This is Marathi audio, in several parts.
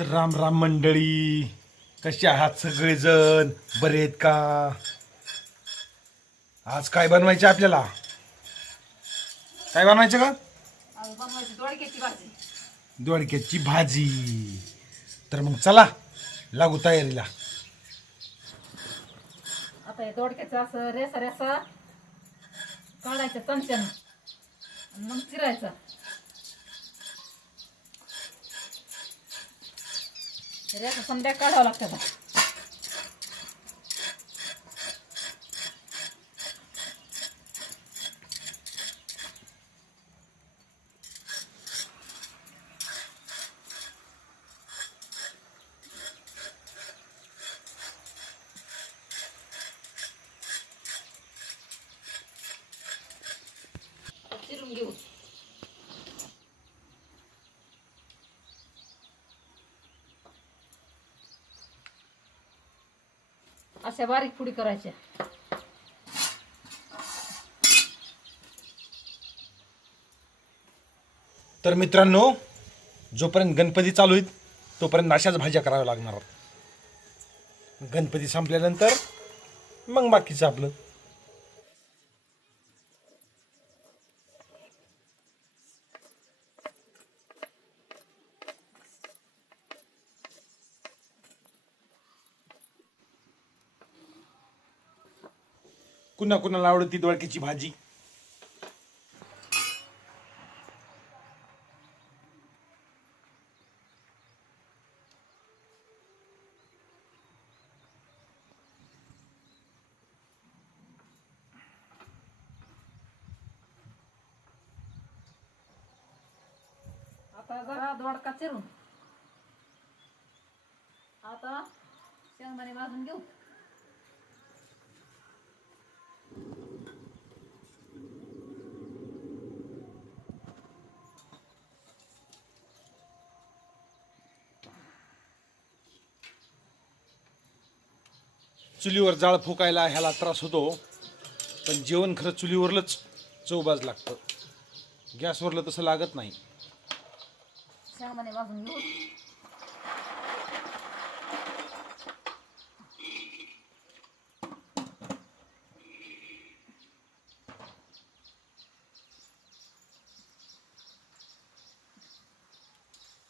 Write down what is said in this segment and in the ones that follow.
तर राम राम मंडळी. कसे आहात सगळेजण? बरे आहेत का? आज काय बनवायचे आपल्याला? काय बनवायचं का दोडक्याची भाजी. तर मग चला लागू तयारीला. आता हे दोडक्याचं असं रेसा रेसा काढायचं चमच्यानं मग चिरायचं. हे रेसा संध्या काढावं लागतं आता. चिरून घेऊ अशा बारीक पुडी करायच्या. तर मित्रांनो जोपर्यंत गणपती चालू आहेत तोपर्यंत अशाच भाज्या कराव्या लागणार गणपती संपल्यानंतर मग बाकीचं आपलं. कुणा कुणाला आवडती दोडक्याची भाजी? आता जरा दोडका चिरून. आता शेंगदाणे भाजून घेऊ. चुलीवर जाळ फुकायला ह्याला त्रास होतो. पण जेवण खरं चुलीवरलंच चौबाज लागतं. गॅसवरलं तसं लागत नाही.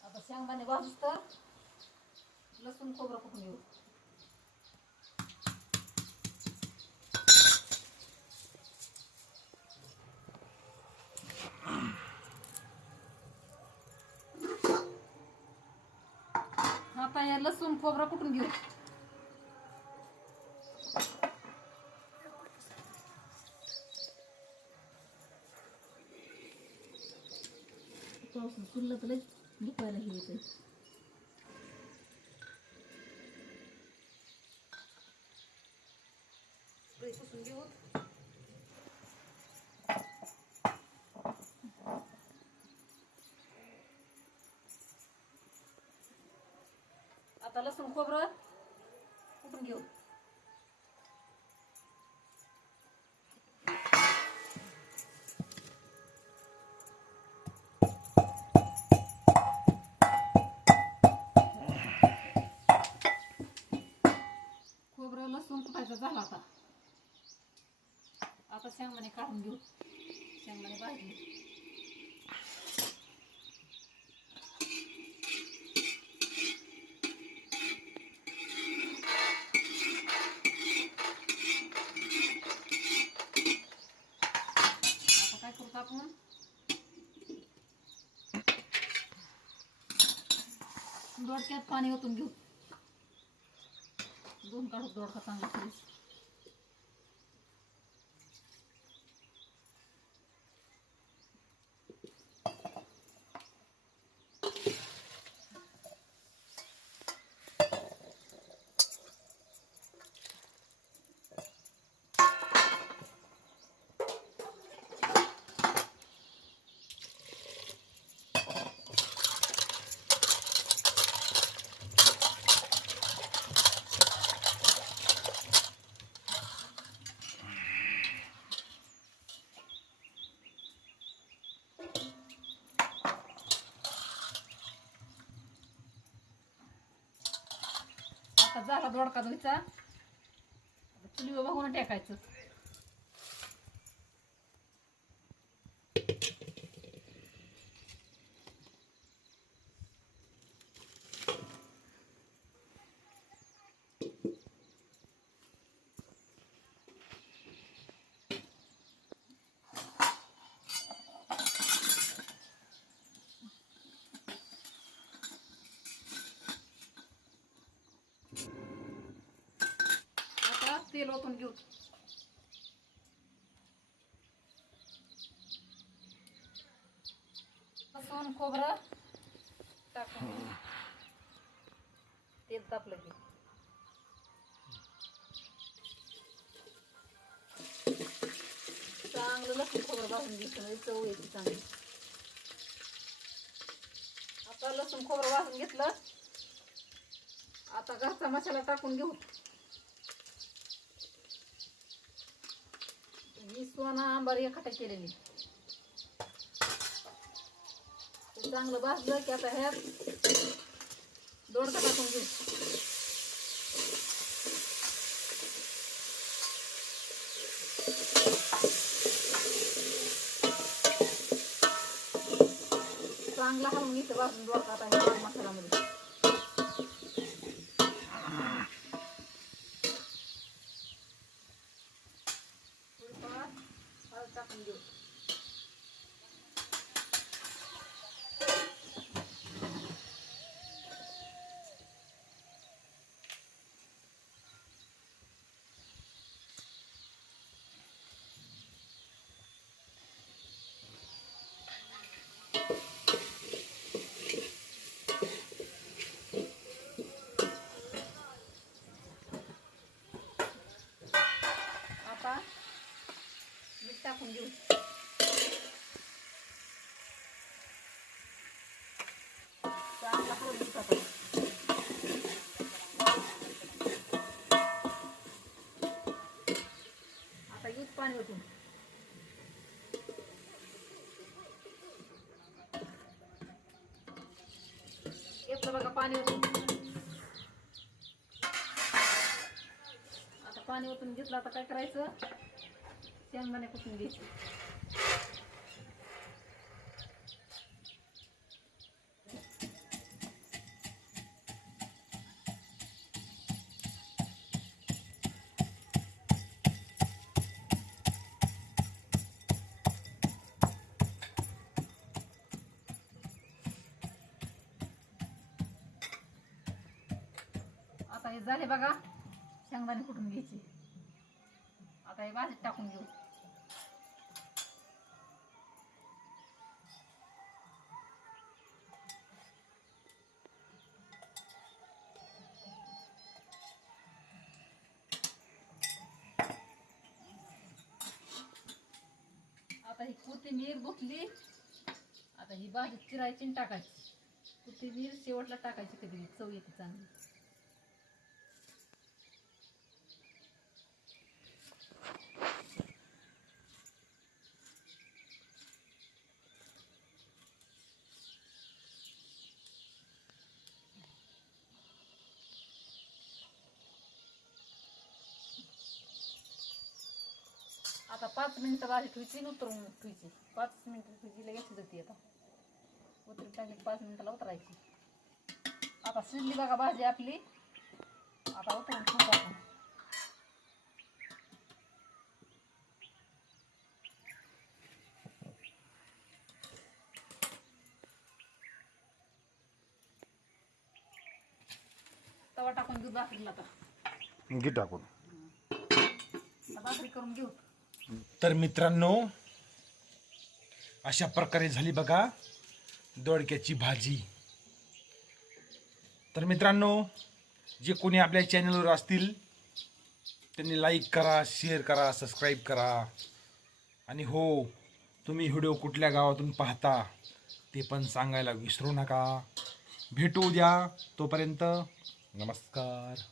आता शेंगदाणे भाजूस तर लसूण खोबरं कुठून येऊ? आता हे लसूण खोबरं कुठून घेऊ? पाऊस सुरलं तर लई दुपायला हे येते पुसून घेऊ आता लसूण खोबरं कुठून घेऊ. खोबरं लसूण कुठायचं झालं आता. आता शेंगदाणे काढून घेऊ. शेंगदाणे भाजली आता काय करतो आपण दोडक्यात पाणी ओतून घेऊ. दोन काढू दोडका चांगला फ्रेश झाला दोडका धुयचा चुलीवर बघून टाकायचं आता तेल ओतून घेऊ लसूण खोबरं टाकून. तेल तापलं की. चांगलं लसूण खोबरं भाजून घ्यायचं म्हणजे चव येते चांगली. आता लसूण खोबरं भाजून घेतलं. आता घरचा मसाला टाकून घेऊ. ही सोना आंबारी एकटा केलेली ते चांगलं भाजलं की आता ह्यात दोडका टाकून घेऊ चांगला हलवून घेतं भाजून दोडका आता ह्या मसाल्यामध्ये थोडीफार हळद टाकून घेऊ आता मीठ टाकून घेऊ चांगला हलवून घेऊ आता. आता पाणी ओतून. घेतलं बघा पाणी ओतून. आता पाणी ओतून घेतलं आता काय करायचं? शेंगदाणे कुठून घ्यायचे? आता हे झाले बघा. शेंगदाणे कुठून घ्यायचे? आता हे भाजीत टाकून घेऊ. आता ही कोथिंबीर बुकली आता ही भाजी चिरायची टाकायची. कोथिंबीर शेवटला टाकायची कधी? चव येते चांगली. आता पाच मिनिटं भाजी ठेवायची आणि उतरवून ठेवायची. पाच मिनिटं ठेवायची लगेच जाते आता. उतरून टाकली पाच मिनिटाला उतरायची. आता शिजली बघा भाजी आपली. आता उतरून ठेवू आपण. तवा टाकून घेऊ भाकरीला आता. घे टाकून. भाकरी करून घेऊ. तर मित्रांनो अशा प्रकारे झाली बघा दोडक्याची भाजी. तर मित्रांनो जे कोणी आपल्या चॅनलवर असतील त्यांनी लाईक करा शेअर करा सबस्क्राईब करा. आणि हो तुम्ही व्हिडिओ कुठल्या गावातून पाहता ते पण सांगायला विसरू नका. भेटू द्या तोपर्यंत नमस्कार.